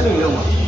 အဲ့有吗